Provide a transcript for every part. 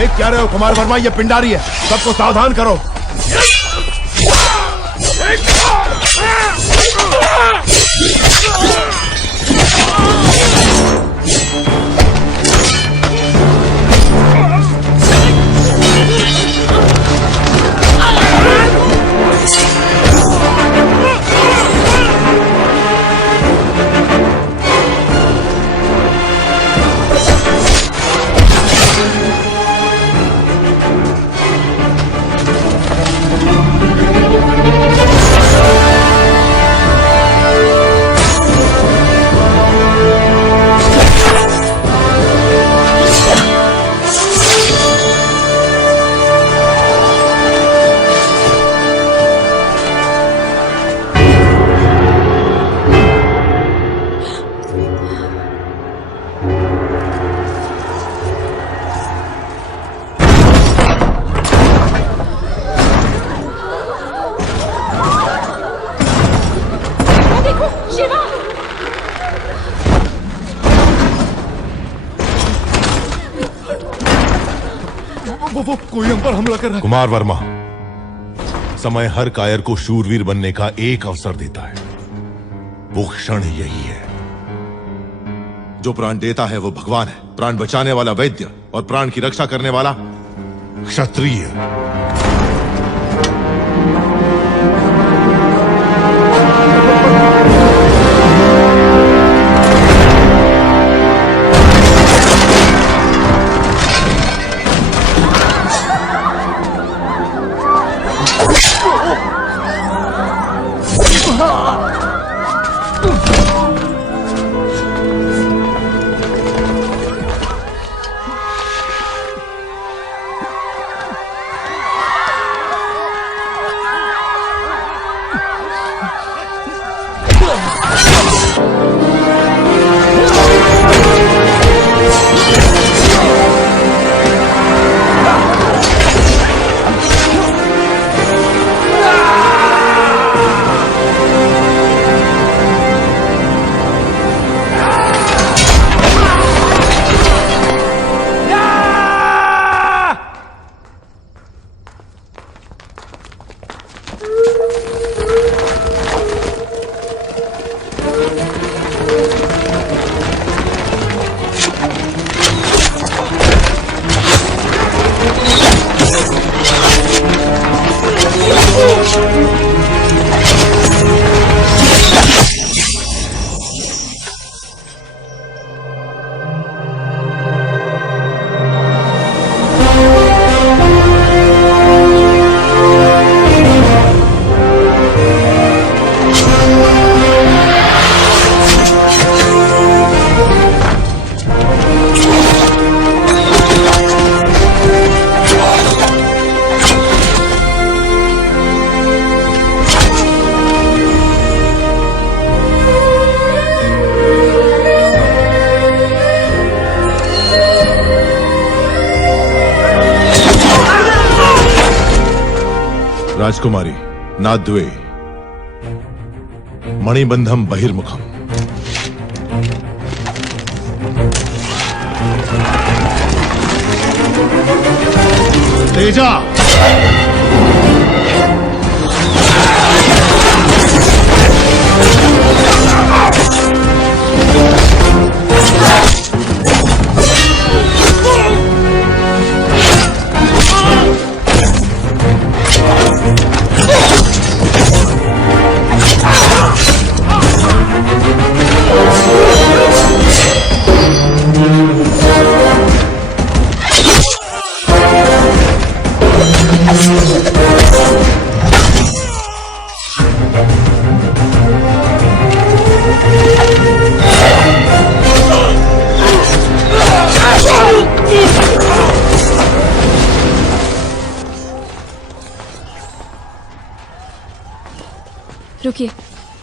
देख क्या रहे हो कुमार वर्मा, ये पिंडारी है, सबको सावधान करो। वो कोई हम पर हमला कर रहा है। कुमार वर्मा, समय हर कायर को शूरवीर बनने का एक अवसर देता है, वो क्षण यही है। जो प्राण देता है वो भगवान है, प्राण बचाने वाला वैद्य और प्राण की रक्षा करने वाला क्षत्रिय। राजकुमारी नाद्वे मणिबंधम बहिर्मुखम। तेजा रुकिए,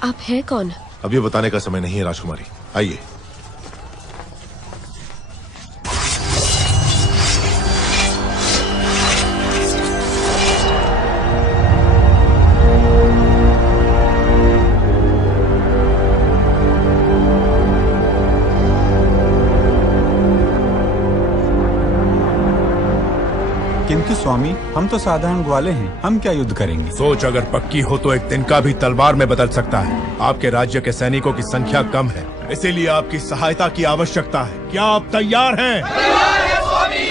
आप हैं कौन? अभी बताने का समय नहीं है राजकुमारी, आइए। परंतु स्वामी, हम तो साधारण ग्वाले हैं, हम क्या युद्ध करेंगे? सोच अगर पक्की हो तो एक तिनका भी तलवार में बदल सकता है। आपके राज्य के सैनिकों की संख्या कम है, इसीलिए आपकी सहायता की आवश्यकता है। क्या आप तैयार हैं? तैयार हैं स्वामी।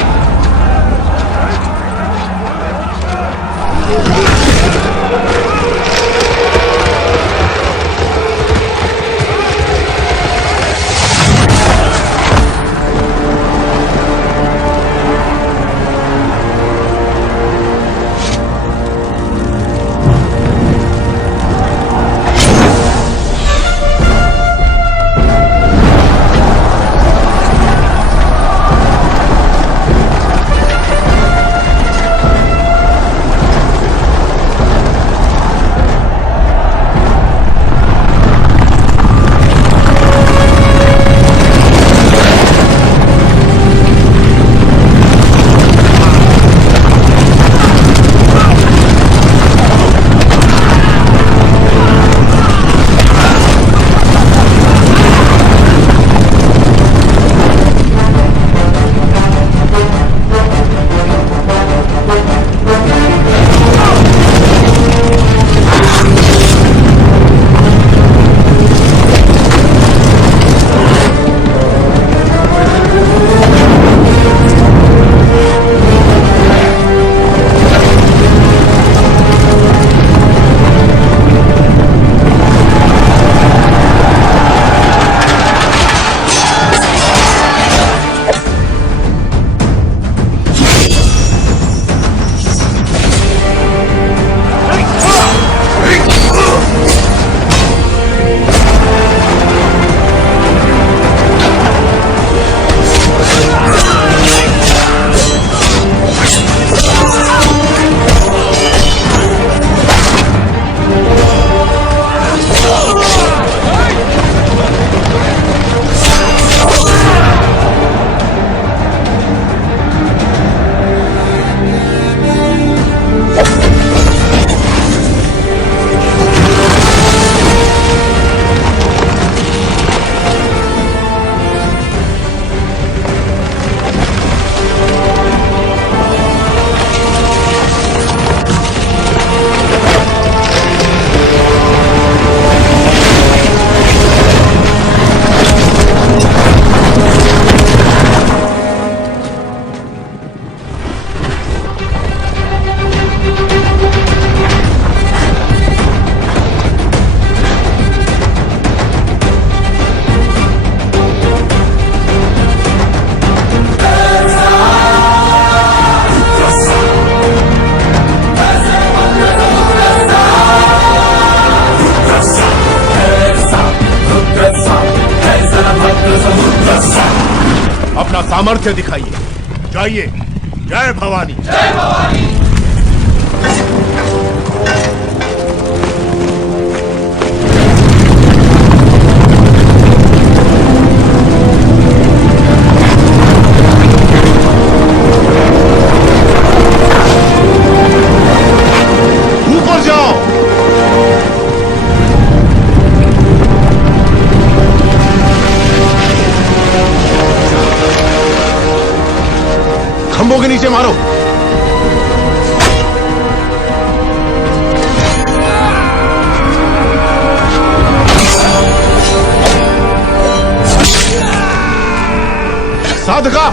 अपना सामर्थ्य दिखाइए। जाइए। जय भवानी। जय भवानी। ऊपर जाओ। खंभों के नीचे मारो। साधका।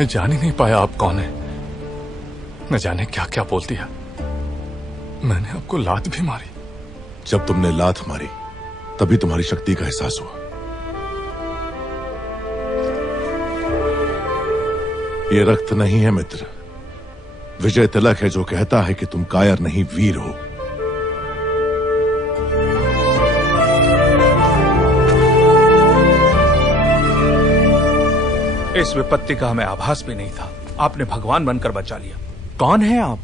मैं जान ही नहीं पाया आप कौन है। न जाने क्या क्या बोल दिया। मैंने आपको लात भी मारी। जब तुमने लात मारी तभी तुम्हारी शक्ति का एहसास हुआ। ये रक्त नहीं है मित्र, विजय तिलक है जो कहता है कि तुम कायर नहीं वीर हो। इस विपत्ति का हमें आभास भी नहीं था, आपने भगवान बनकर बचा लिया। कौन है आप?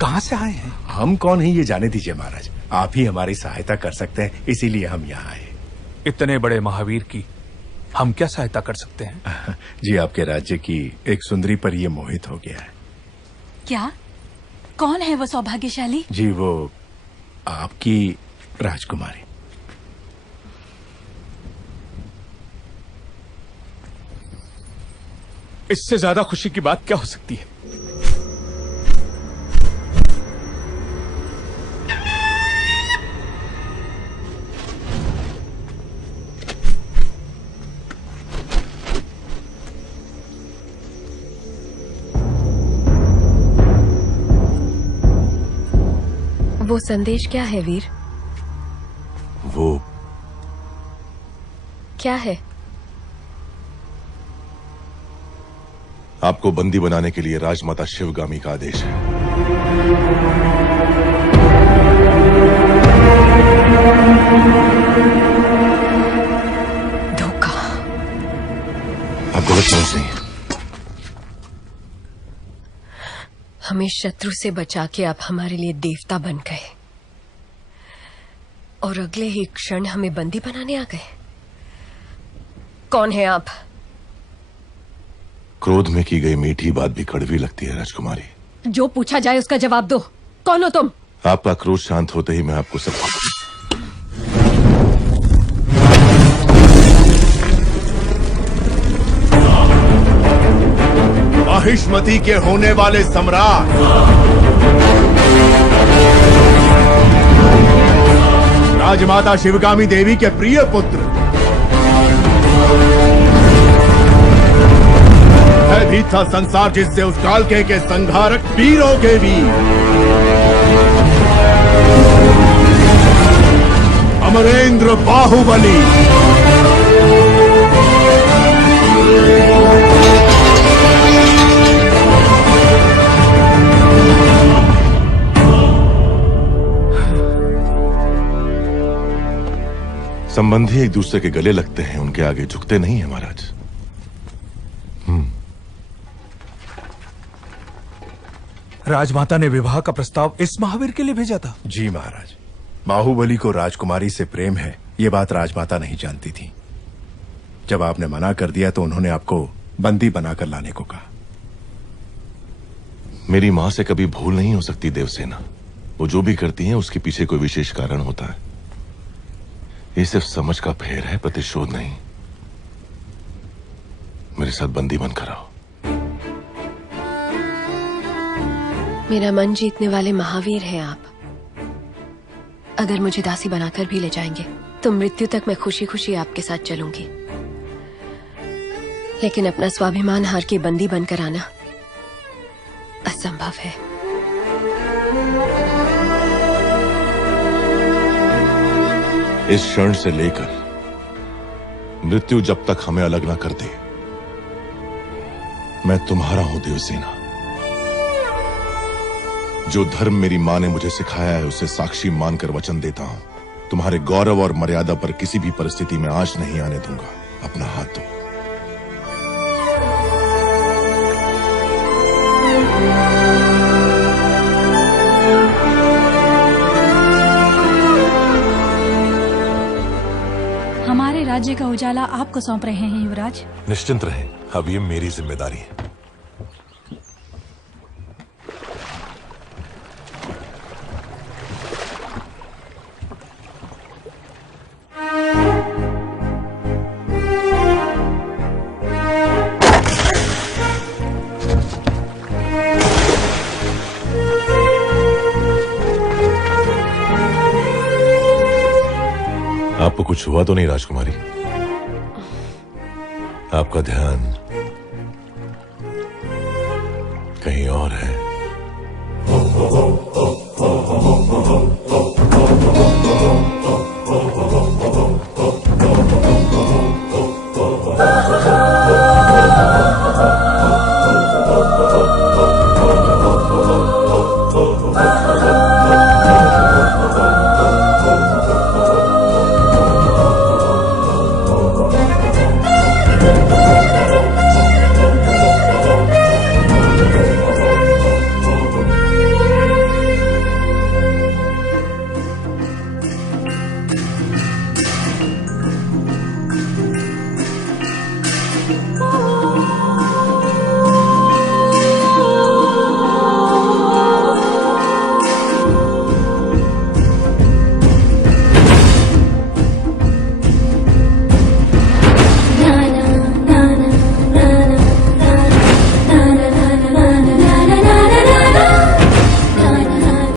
कहां से आए हैं? हम कौन हैं ये जाने दीजिए महाराज, आप ही हमारी सहायता कर सकते हैं, इसीलिए हम यहाँ आए। इतने बड़े महावीर की हम क्या सहायता कर सकते हैं? जी, आपके राज्य की एक सुंदरी पर ये मोहित हो गया है। क्या? कौन है वो सौभाग्यशाली? जी, वो आपकी राजकुमारी। इससे ज्यादा खुशी की बात क्या हो सकती है? वो संदेश क्या है वीर? वो क्या है? आपको बंदी बनाने के लिए राजमाता शिवगामी का आदेश है। धोखा। आप गलत समझ रही हैं। हमें शत्रु से बचा के आप हमारे लिए देवता बन गए और अगले ही क्षण हमें बंदी बनाने आ गए। कौन है आप? क्रोध में की गई मीठी बात भी कड़वी लगती है राजकुमारी। जो पूछा जाए उसका जवाब दो। कौन हो तुम? आपका क्रोध शांत होते ही मैं आपको सब महिष्मती के होने वाले सम्राट राजमाता शिवगामी देवी के प्रिय पुत्र भी था संसार जिससे उस कालके के संहारक वीरों के वीर अमरेंद्र बाहुबली। संबंधी एक दूसरे के गले लगते हैं, उनके आगे झुकते नहीं है महाराज। राजमाता ने विवाह का प्रस्ताव इस महावीर के लिए भेजा था? जी महाराज, बाहुबली को राजकुमारी से प्रेम है ये बात राजमाता नहीं जानती थी। जब आपने मना कर दिया तो उन्होंने आपको बंदी बनाकर लाने को कहा। मेरी मां से कभी भूल नहीं हो सकती देवसेना। वो जो भी करती हैं उसके पीछे कोई विशेष कारण होता है। ये सिर्फ समझ का फेर है, प्रतिशोध नहीं। मेरे साथ बंदी बनकर आओ। मेरा मन जीतने वाले महावीर हैं आप। अगर मुझे दासी बनाकर भी ले जाएंगे तो मृत्यु तक मैं खुशी खुशी आपके साथ चलूंगी, लेकिन अपना स्वाभिमान हार के बंदी बनकर आना असंभव है। इस क्षण से लेकर मृत्यु जब तक हमें अलग न कर दे, मैं तुम्हारा हूं देवसेना। जो धर्म मेरी मां ने मुझे सिखाया है उसे साक्षी मानकर वचन देता हूं, तुम्हारे गौरव और मर्यादा पर किसी भी परिस्थिति में आंच नहीं आने दूंगा। अपना हाथ दो। हमारे राज्य का उजाला आपको सौंप रहे हैं युवराज। निश्चिंत रहें, अब ये मेरी जिम्मेदारी है। आपको कुछ हुआ तो नहीं राजकुमारी? आपका ध्यान कहीं और है।